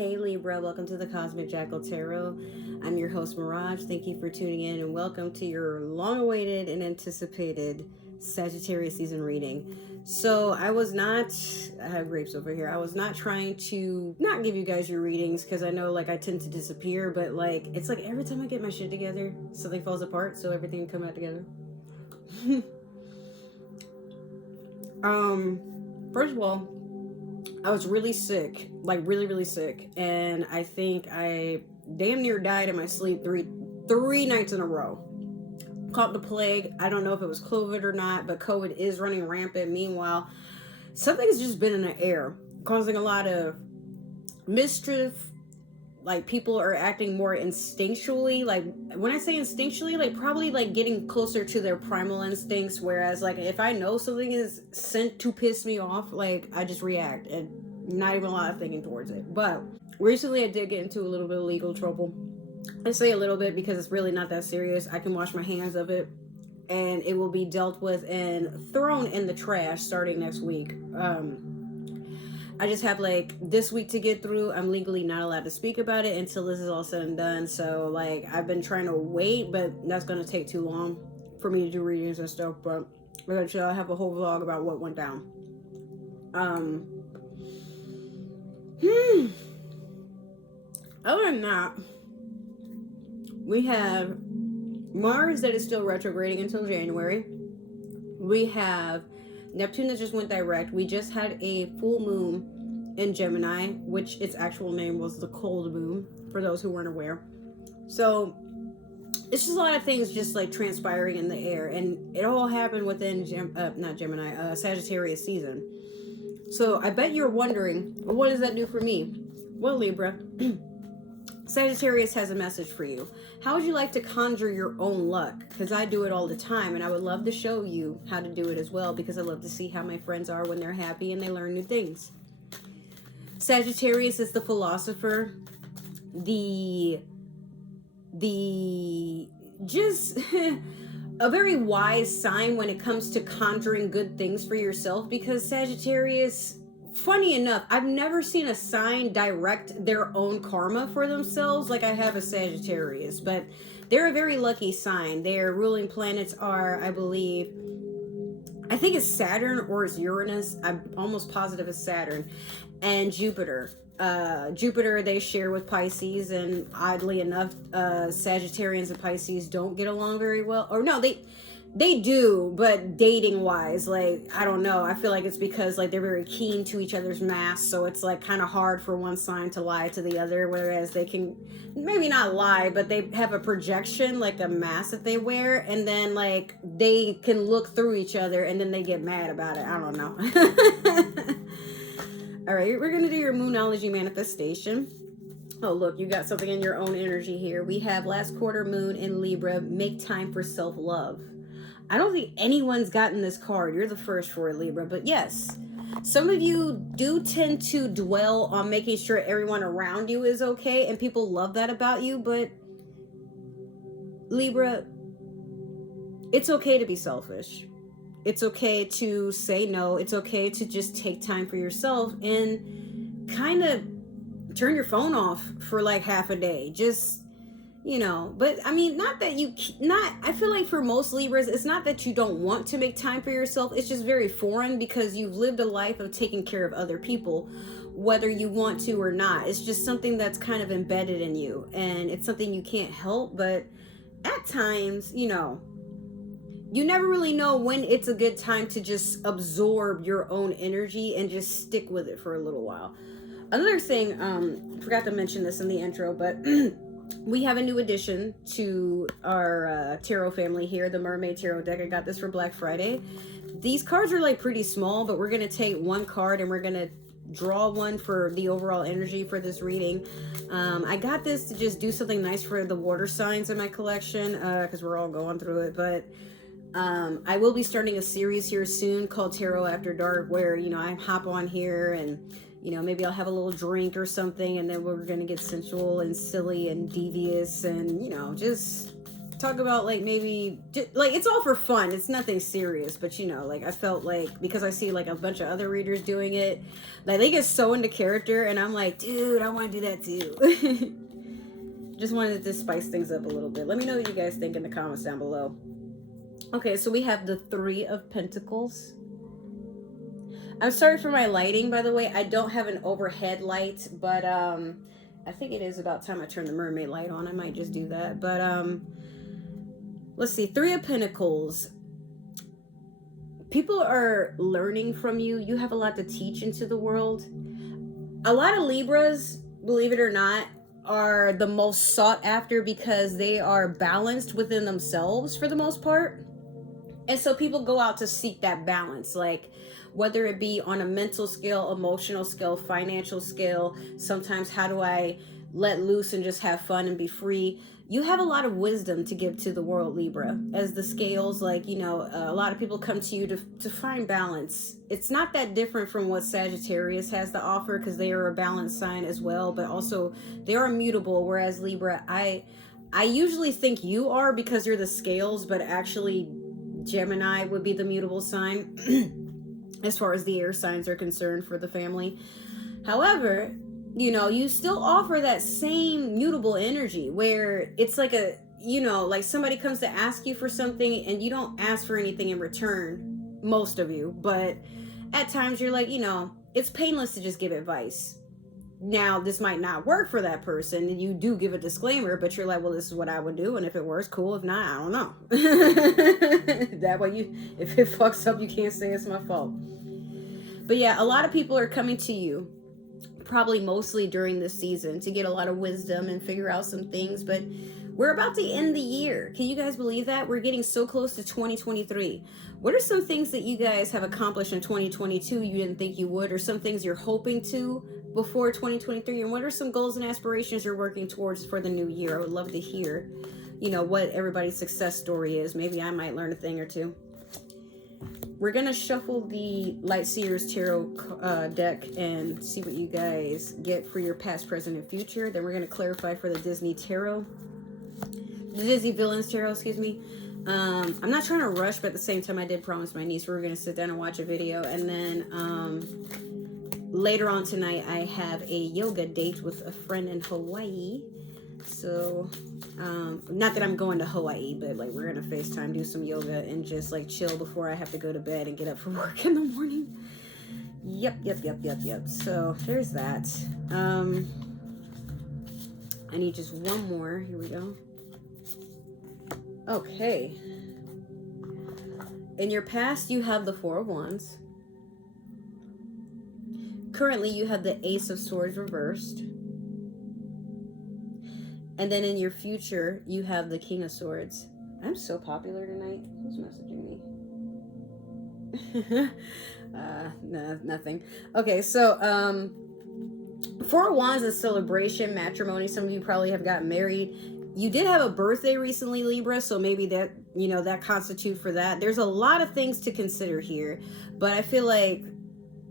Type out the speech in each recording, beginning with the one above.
Hey Libra, welcome to the Cosmic Jackal Tarot. I'm your host Mirage. Thank you for tuning in and welcome to your long-awaited and anticipated Sagittarius season reading. So I have grapes over here. I was not trying to not give you guys your readings because I know I tend to disappear, but it's like every time I get my shit together, something falls apart, so everything can come out together. First of all, I was really sick, really sick, and I think I damn near died in my sleep three nights in a row. Caught the plague. I don't know if it was COVID or not, but COVID is running rampant. Meanwhile, something's just been in the air, causing a lot of mischief. People are acting more instinctually. When I say instinctually, probably getting closer to their primal instincts, whereas if I know something is sent to piss me off, I just react and not even a lot of thinking towards it. But recently I did get into a little bit of legal trouble. I say a little bit because it's really not that serious. I can wash my hands of it and it will be dealt with and thrown in the trash starting next week. I just have this week to get through. I'm legally not allowed to speak about it until this is all said and done. So I've been trying to wait, but that's going to take too long for me to do readings and stuff. But we're going to have a whole vlog about what went down. Other than that, we have Mars that is still retrograding until January. We have Neptune that just went direct. We just had a full moon in Gemini, which its actual name was the cold moon, for those who weren't aware. So it's just a lot of things just transpiring in the air, and it all happened within Sagittarius season. So I bet you're wondering, what does that do for me? Well, Libra, Sagittarius has a message for you. How would you like to conjure your own luck? Because I do it all the time, and I would love to show you how to do it as well, because I love to see how my friends are when they're happy and they learn new things. Sagittarius is the philosopher, just a very wise sign when it comes to conjuring good things for yourself, because Sagittarius, funny enough, I've never seen a sign direct their own karma for themselves like I have a Sagittarius, but they're a very lucky sign. Their ruling planets are, I think it's Saturn or it's Uranus. I'm almost positive it's Saturn, and Jupiter. Jupiter they share with Pisces, and oddly enough, Sagittarians and Pisces don't get along very well. Or no, they do, but dating wise, I don't know. I feel like it's because they're very keen to each other's mass, so it's kind of hard for one sign to lie to the other, whereas they can maybe not lie, but they have a projection, a mask that they wear, and then they can look through each other and then they get mad about it. I don't know. All right, we're going to do your Moonology manifestation. Oh, look, you got something in your own energy here. We have last quarter moon in Libra, make time for self-love. I don't think anyone's gotten this card. You're the first for it, Libra. But yes, some of you do tend to dwell on making sure everyone around you is okay, and people love that about you. But Libra, it's okay to be selfish. It's okay to say no. It's okay to just take time for yourself and kind of turn your phone off for half a day. Just, but I mean, I feel like for most Libras, it's not that you don't want to make time for yourself. It's just very foreign because you've lived a life of taking care of other people, whether you want to or not. It's just something that's kind of embedded in you, and it's something you can't help. But at times, you never really know when it's a good time to just absorb your own energy and just stick with it for a little while. Another thing, forgot to mention this in the intro, but we have a new addition to our tarot family here, the Mermaid Tarot deck. I got this for Black Friday. These cards are pretty small, but we're going to take one card and we're going to draw one for the overall energy for this reading. I got this to just do something nice for the water signs in my collection, because we're all going through it, but I will be starting a series here soon called Tarot After Dark, where I hop on here and maybe I'll have a little drink or something, and then we're gonna get sensual and silly and devious and just talk about like maybe like it's all for fun. It's nothing serious, but you know, like I felt like because I see like a bunch of other readers doing it, like they get so into character, and I'm like, dude, I want to do that too. Just wanted to spice things up a little bit. Let me know what you guys think in the comments down below. Okay, so we have the Three of Pentacles. I'm sorry for my lighting, by the way. I don't have an overhead light, but I think it is about time I turn the mermaid light on. I might just do that. But let's see. Three of Pentacles. People are learning from you. You have a lot to teach into the world. A lot of Libras, believe it or not, are the most sought after because they are balanced within themselves for the most part. And so people go out to seek that balance, like whether it be on a mental scale, emotional scale, financial scale. Sometimes how do I let loose and just have fun and be free? You have a lot of wisdom to give to the world, Libra, as the scales, like, you know, a lot of people come to you to find balance. It's not that different from what Sagittarius has to offer because they are a balanced sign as well, but also they are immutable. Whereas Libra, I usually think you are because you're the scales, but actually Gemini would be the mutable sign as far as the air signs are concerned for the family. However, you know, you still offer that same mutable energy where it's like a, you know, like somebody comes to ask you for something and you don't ask for anything in return, most of you, but at times you're like, you know, it's painless to just give advice. Now, this might not work for that person, and you do give a disclaimer, but you're like, well, this is what I would do, and if it works, cool. If not, I don't know. That way, if it fucks up, you can't say it's my fault. But yeah, a lot of people are coming to you, probably mostly during this season, to get a lot of wisdom and figure out some things, but we're about to end the year. Can you guys believe that? We're getting so close to 2023. What are some things that you guys have accomplished in 2022 you didn't think you would, or some things you're hoping to before 2023? And what are some goals and aspirations you're working towards for the new year? I would love to hear, you know, what everybody's success story is. Maybe I might learn a thing or two. We're going to shuffle the Light Seers Tarot deck and see what you guys get for your past, present, and future. Then we're going to clarify for the Disney Tarot. The Disney Villains Tarot, excuse me. I'm not trying to rush, but at the same time, I did promise my niece we were going to sit down and watch a video. And then later on tonight, I have a yoga date with a friend in Hawaii. So, not that I'm going to Hawaii, but like we're going to FaceTime, do some yoga, and just like chill before I have to go to bed and get up for work in the morning. Yep. So, there's that. I need just one more. Here we go. Okay. In your past, you have the Four of Wands. Currently, you have the Ace of Swords reversed. And then in your future, you have the King of Swords. I'm so popular tonight. Who's messaging me? No, nothing. Okay, so, Four of Wands is celebration, matrimony. Some of you probably have gotten married. You did have a birthday recently, Libra, so maybe that, you know, that constitute for that. There's a lot of things to consider here, but I feel like,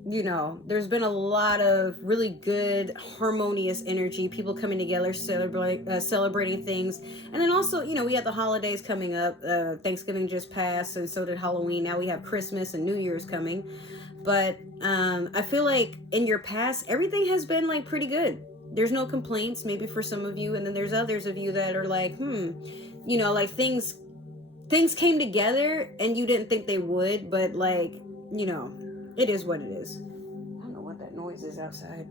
you know, there's been a lot of really good, harmonious energy, people coming together, celebrating things. And then also, you know, we have the holidays coming up. Thanksgiving just passed, and so did Halloween. Now we have Christmas and New Year's coming. But I feel like in your past, everything has been like pretty good. There's no complaints, maybe for some of you. And then there's others of you that are like, you know, like things came together and you didn't think they would, but like, you know, it is what it is. I don't know what that noise is outside.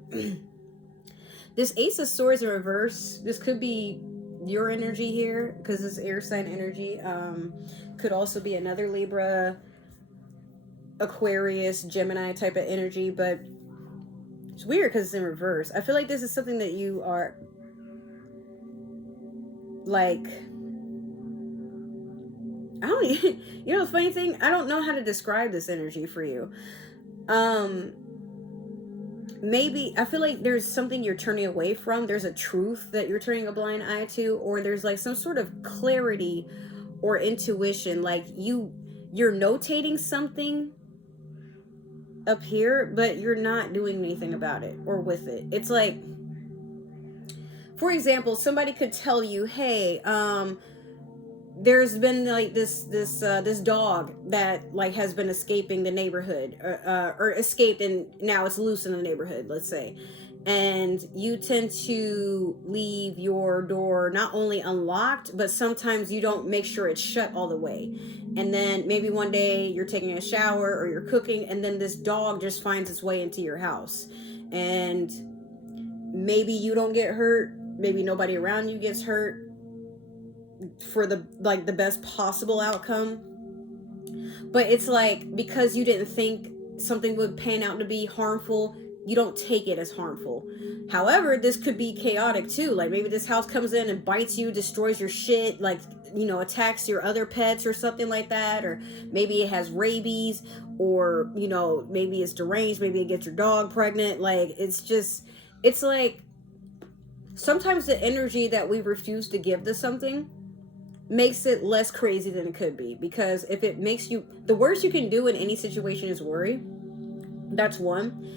This Ace of Swords in reverse, this could be your energy here because this air sign energy could also be another Libra, Aquarius, Gemini type of energy, but it's weird because it's in reverse. I feel like this is something that you are like, I don't, you know, the funny thing, I don't know how to describe this energy for you. Maybe I feel like there's something you're turning away from. There's a truth that you're turning a blind eye to, or there's like some sort of clarity or intuition. Like you're notating something up here, but you're not doing anything about it or with it. It's like, for example, somebody could tell you, hey, there's been like this dog that like has been escaping the neighborhood, or escaped, and now it's loose in the neighborhood, let's say. And you tend to leave your door not only unlocked, but sometimes you don't make sure it's shut all the way. And then maybe one day you're taking a shower or you're cooking, and then this dog just finds its way into your house. And maybe you don't get hurt, maybe nobody around you gets hurt, for the best possible outcome. But it's like, because you didn't think something would pan out to be harmful, you don't take it as harmful. However, this could be chaotic too. Like maybe this house comes in and bites you, destroys your shit, like, you know, attacks your other pets or something like that. Or maybe it has rabies, or, you know, maybe it's deranged, maybe it gets your dog pregnant. Like, it's like, sometimes the energy that we refuse to give to something makes it less crazy than it could be. Because if it makes you, the worst you can do in any situation is worry. That's one.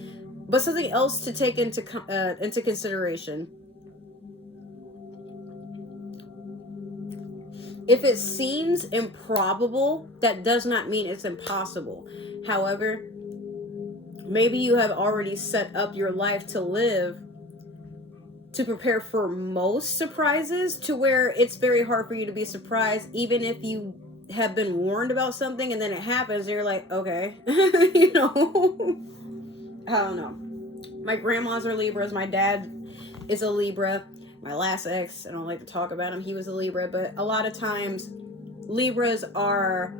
But something else to take into consideration: if it seems improbable, that does not mean it's impossible. However, maybe you have already set up your life to live to prepare for most surprises, to where it's very hard for you to be surprised, even if you have been warned about something and then it happens and you're like, okay. You know. I don't know. My grandmas are Libras. My dad is a Libra. My last ex, I don't like to talk about him, he was a Libra. But a lot of times Libras are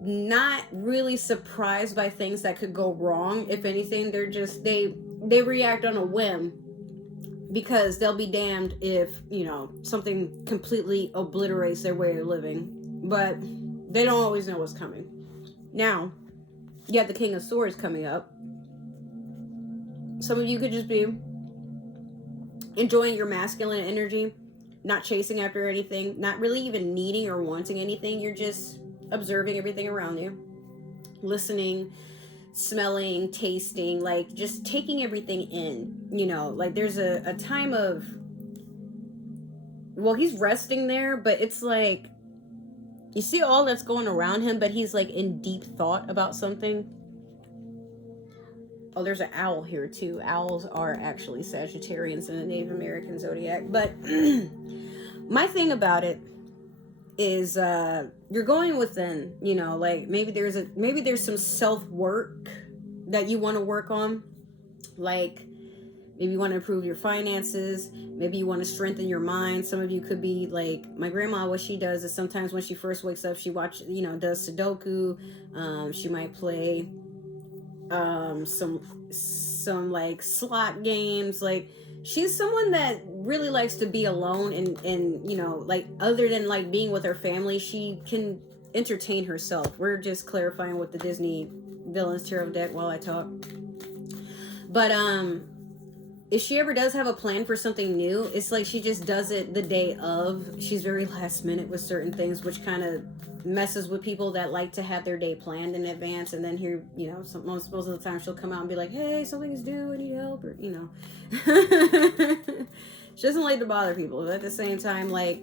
not really surprised by things that could go wrong. If anything, they're just, they react on a whim, because they'll be damned if, you know, something completely obliterates their way of living. But they don't always know what's coming. Now, you have the King of Swords coming up. Some of you could just be enjoying your masculine energy, not chasing after anything, not really even needing or wanting anything. You're just observing everything around you, listening, smelling, tasting, like just taking everything in. You know, like there's a time of, well, he's resting there, but it's like you see all that's going around him, but he's like in deep thought about something. Oh, there's an owl here too. Owls are actually Sagittarians in the Native American zodiac. But my thing about it is you're going within, you know, like maybe there's some self-work that you want to work on. Like maybe you want to improve your finances, maybe you want to strengthen your mind. Some of you could be like my grandma. What she does is sometimes when she first wakes up, she does Sudoku. She might play some like slot games. Like she's someone that really likes to be alone, and you know, like other than like being with her family, she can entertain herself. We're just clarifying with the Disney Villains Tarot deck while I talk. But if she ever does have a plan for something new, it's like she just does it the day of. She's very last minute with certain things, which kind of messes with people that like to have their day planned in advance. And then here, you know, most of the time she'll come out and be like, hey, something's due, I need help, or, you know. She doesn't like to bother people, but at the same time, like,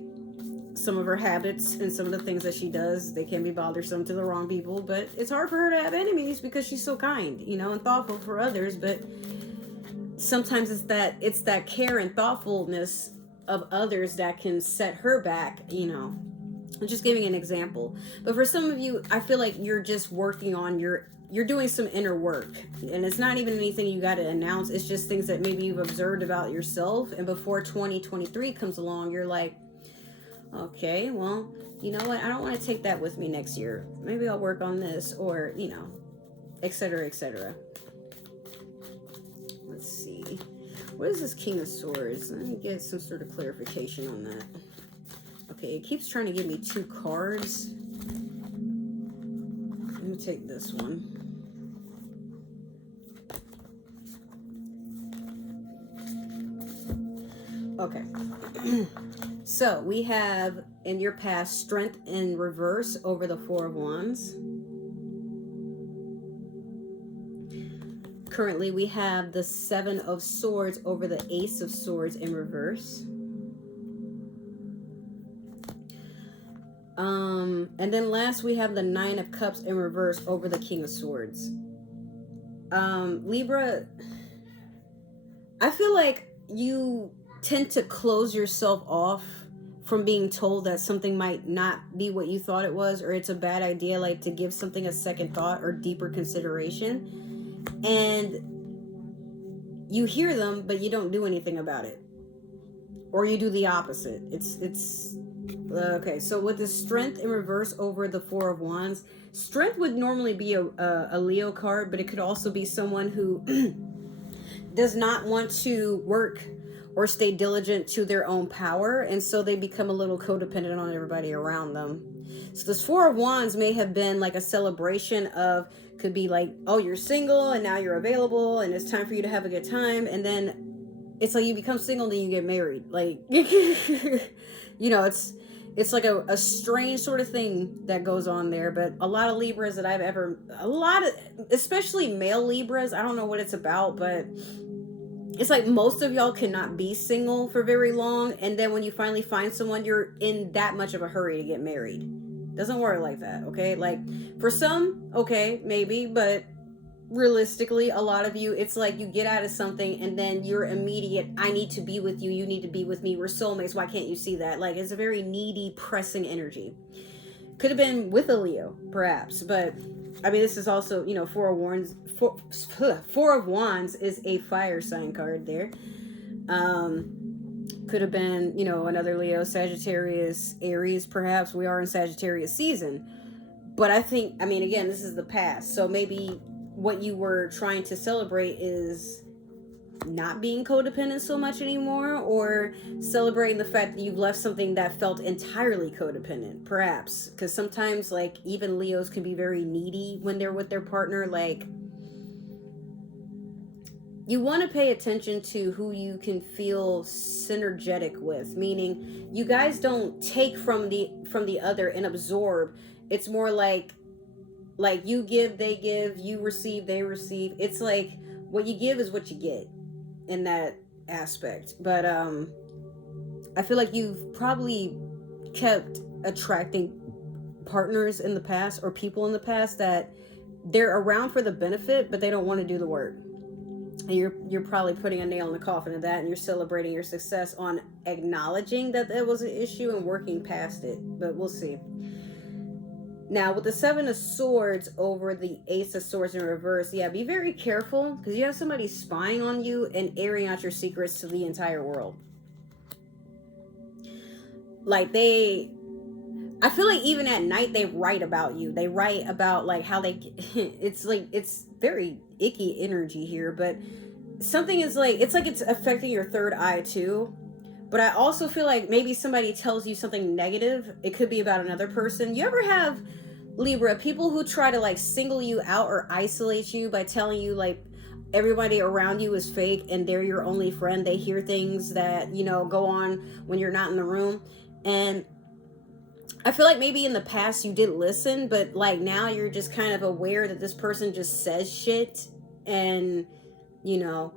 some of her habits and some of the things that she does, they can be bothersome to the wrong people. But it's hard for her to have enemies because she's so kind, you know, and thoughtful for others. But sometimes it's that care and thoughtfulness of others that can set her back, you know. I'm just giving an example. But for some of you, I feel like you're just working on you're doing some inner work, and it's not even anything you got to announce. It's just things that maybe you've observed about yourself, and before 2023 comes along, you're like, okay, well, you know what, I don't want to take that with me next year. Maybe I'll work on this, or, you know, etc., etc. Let's see, what is this King of Swords? Let me get some sort of clarification on that. Okay, it keeps trying to give me 2 cards. Let me take this one. Okay. So we have in your past strength in reverse over the 4 of Wands. Currently we have the 7 of Swords over the Ace of Swords in reverse. And then last we have the Nine of Cups in reverse over the King of Swords. Libra, I feel like you tend to close yourself off from being told that something might not be what you thought it was, or it's a bad idea, like to give something a second thought or deeper consideration. And you hear them, but you don't do anything about it. Or you do the opposite. It's okay. So with the Strength in reverse over the Four of Wands, Strength would normally be a Leo card, but it could also be someone who does not want to work or stay diligent to their own power, and so they become a little codependent on everybody around them. So this Four of Wands may have been like a celebration of, could be like, oh, you're single and now you're available and it's time for you to have a good time, and then it's like you become single and then you get married. Like, you know, it's like a strange sort of thing that goes on there. But a lot of Libras that I've ever, especially male Libras, I don't know what it's about, but it's like most of y'all cannot be single for very long, and then when you finally find someone, you're in that much of a hurry to get married. Doesn't work like that, okay? Like, for some, okay, maybe, but realistically, a lot of you, it's like you get out of something and then you're immediate, I need to be with you, you need to be with me, we're soulmates, why can't you see that? Like, it's a very needy, pressing energy. Could have been with a Leo, perhaps, but I mean, this is also, you know, Four of Wands is a fire sign card there. Could have been, you know, another Leo, Sagittarius, Aries, perhaps. We are in Sagittarius season. But I think, I mean, again, this is the past. So maybe what you were trying to celebrate is not being codependent so much anymore, or celebrating the fact that you've left something that felt entirely codependent, perhaps. Because sometimes, like, even Leos can be very needy when they're with their partner. Like, you want to pay attention to who you can feel synergetic with, meaning you guys don't take from the other and absorb. It's more like you give, they give, you receive, they receive. It's like what you give is what you get in that aspect. But I feel like you've probably kept attracting partners in the past, or people in the past, that they're around for the benefit, but they don't want to do the work. And you're probably putting a nail in the coffin of that, and you're celebrating your success on acknowledging that there was an issue and working past it. But we'll see. Now, with the Seven of Swords over the Ace of Swords in reverse, yeah, be very careful, because you have somebody spying on you and airing out your secrets to the entire world. Like, I feel like even at night they write about you. They write about, like, how they, it's like, it's very icky energy here, but something is like, it's affecting your third eye too. But I also feel like maybe somebody tells you something negative. It could be about another person. You ever have, Libra, people who try to, like, single you out or isolate you by telling you, like, everybody around you is fake and they're your only friend. They hear things that, you know, go on when you're not in the room. And I feel like maybe in the past you did listen, but, like, now you're just kind of aware that this person just says shit. And, you know,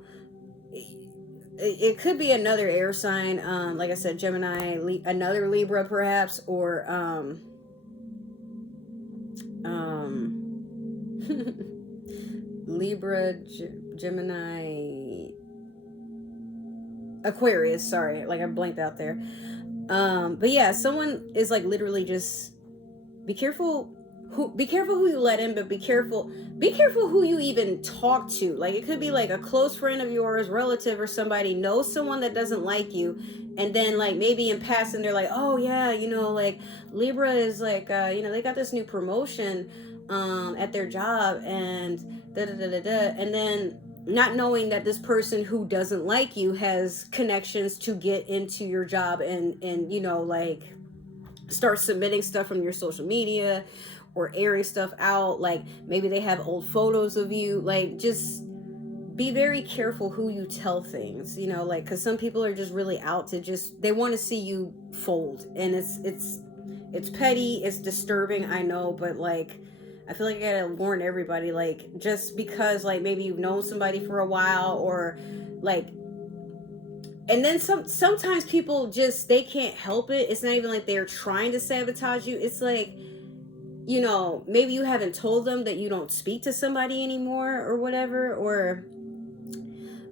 it could be another air sign, like I said, Gemini, another Libra perhaps, or Libra, Gemini, Aquarius, sorry, like I blanked out there. But yeah, someone is, like, literally just, be careful who you let in, but be careful who you even talk to. Like, it could be like a close friend of yours, relative, or somebody knows someone that doesn't like you, and then, like, maybe in passing they're like, oh yeah, you know, like, Libra is like, you know, they got this new promotion at their job, and da da da da da, and then not knowing that this person who doesn't like you has connections to get into your job, and you know, like, start submitting stuff from your social media or airing stuff out. Like, maybe they have old photos of you. Like, just be very careful who you tell things, you know, like, because some people are just really out to just, they want to see you fold, and it's petty, it's disturbing, I know, but, like, I feel like I gotta warn everybody, like, just because, like, maybe you've known somebody for a while, or, like, And then sometimes people just, they can't help it. It's not even like they're trying to sabotage you. It's like, you know, maybe you haven't told them that you don't speak to somebody anymore or whatever, or,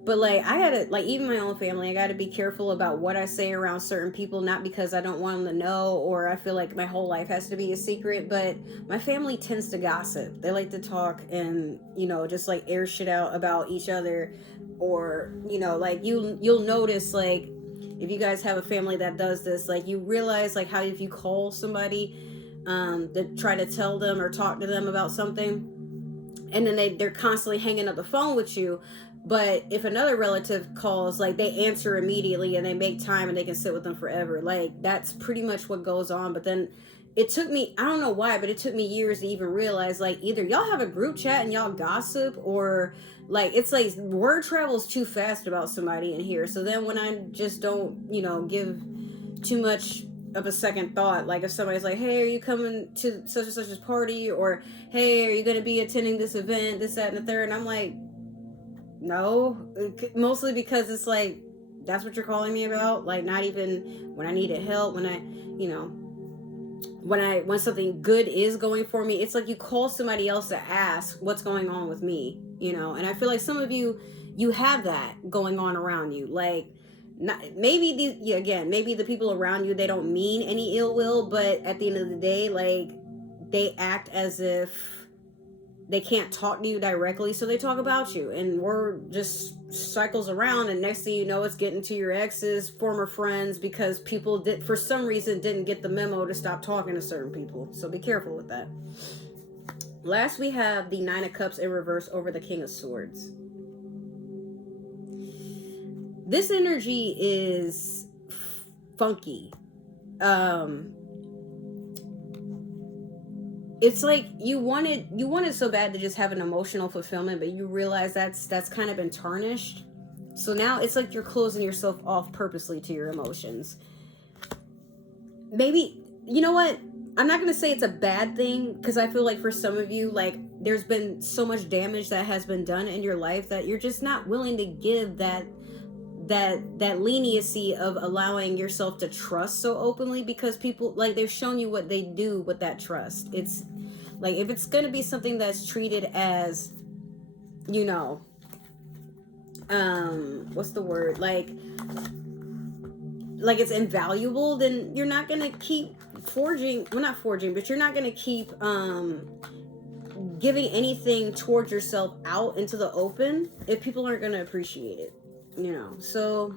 but like, I gotta, like, even my own family, I gotta be careful about what I say around certain people, not because I don't want them to know or I feel like my whole life has to be a secret, but my family tends to gossip. They like to talk and, you know, just like air shit out about each other. Or, you know, like you'll notice, like, if you guys have a family that does this, like, you realize like how if you call somebody to try to tell them or talk to them about something, and then they're constantly hanging up the phone with you, but if another relative calls, like, they answer immediately and they make time and they can sit with them forever. Like, that's pretty much what goes on. But then it took me, I don't know why, but it took me years to even realize, like, either y'all have a group chat and y'all gossip, or like, it's like word travels too fast about somebody in here. So then when I just don't, you know, give too much of a second thought, like if somebody's like, hey, are you coming to such and such a party, or hey, are you going to be attending this event, this, that, and the third, and I'm like, no. Mostly because it's like, that's what you're calling me about? Like, not even when I needed help, when I, you know, when something good is going for me. It's like you call somebody else to ask what's going on with me, you know. And I feel like some of you have that going on around you. Like, not, maybe these, yeah, again, maybe the people around you, they don't mean any ill will, but at the end of the day, like, they act as if they can't talk to you directly, so they talk about you, and word just cycles around, and next thing you know, it's getting to your exes, former friends, because people did, for some reason, didn't get the memo to stop talking to certain people. So be careful with that. Last, we have the Nine of Cups in reverse over the King of Swords. This energy is funky. It's like you wanted so bad to just have an emotional fulfillment, but you realize that's kind of been tarnished. So now it's like you're closing yourself off purposely to your emotions. Maybe, you know what? I'm not going to say it's a bad thing, because I feel like for some of you, like, there's been so much damage that has been done in your life that you're just not willing to give that leniency of allowing yourself to trust so openly, because people, like, they've shown you what they do with that trust. It's like, if it's going to be something that's treated as, you know, what's the word, like it's invaluable, then you're not going to keep forging, well, not forging, but you're not going to keep giving anything towards yourself out into the open if people aren't going to appreciate it, you know. So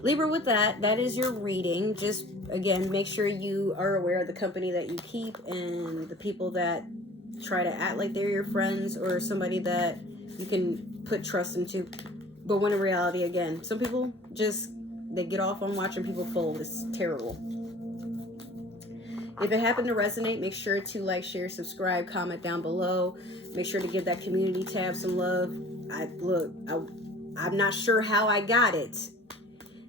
Libra, with that is your reading. Just, again, make sure you are aware of the company that you keep and the people that try to act like they're your friends or somebody that you can put trust into. But when in reality, again, some people just, they get off on watching people fold. It's terrible. If it happened to resonate, make sure to like, share, subscribe, comment down below. Make sure to give that community tab some love. I'm not sure how I got it,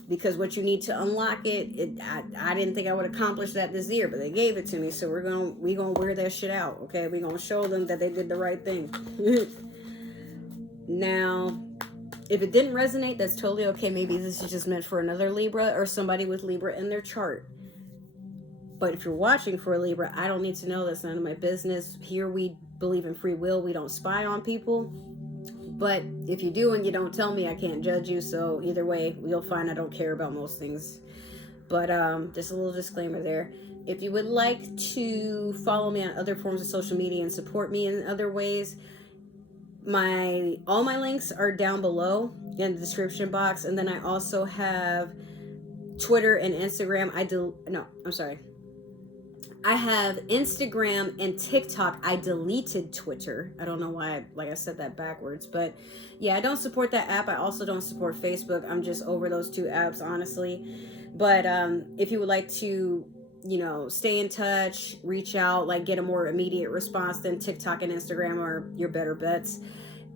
because what you need to unlock it, I didn't think I would accomplish that this year, but they gave it to me, so we're gonna wear that shit out, okay? We're gonna show them that they did the right thing. Now, if it didn't resonate, that's totally okay. Maybe this is just meant for another Libra or somebody with Libra in their chart. But if you're watching for a Libra, I don't need to know. That's none of my business. Here we believe in free will. We don't spy on people. But if you do and you don't tell me, I can't judge you. So either way, you'll find I don't care about most things. But just a little disclaimer there. If you would like to follow me on other forms of social media and support me in other ways, all my links are down below in the description box. And then I also have Twitter and Instagram. I have Instagram and TikTok. I deleted Twitter. I don't know why, I said that backwards, but yeah, I don't support that app. I also don't support Facebook. I'm just over those two apps, honestly. But if you would like to, stay in touch, reach out, get a more immediate response, then TikTok and Instagram are your better bets.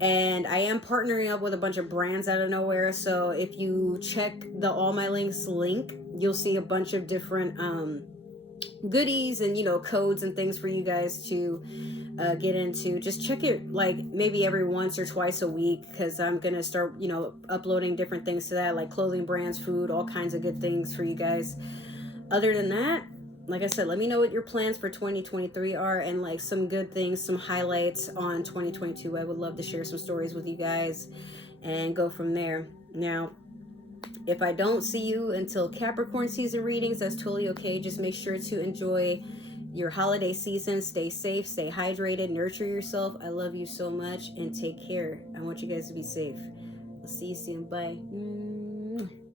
And I am partnering up with a bunch of brands out of nowhere. So if you check the All My Links link, you'll see a bunch of different goodies and codes and things for you guys to get into. Just check it like maybe every once or twice a week, because I'm gonna start, uploading different things to that, like clothing brands, food, all kinds of good things for you guys. Other than that, like I said, let me know what your plans for 2023 are, and like some good things, some highlights on 2022. I would love to share some stories with you guys and go from there. Now, if I don't see you until Capricorn season readings, that's totally okay. Just make sure to enjoy your holiday season. Stay safe, stay hydrated, nurture yourself. I love you so much, and take care. I want you guys to be safe. I'll see you soon. Bye.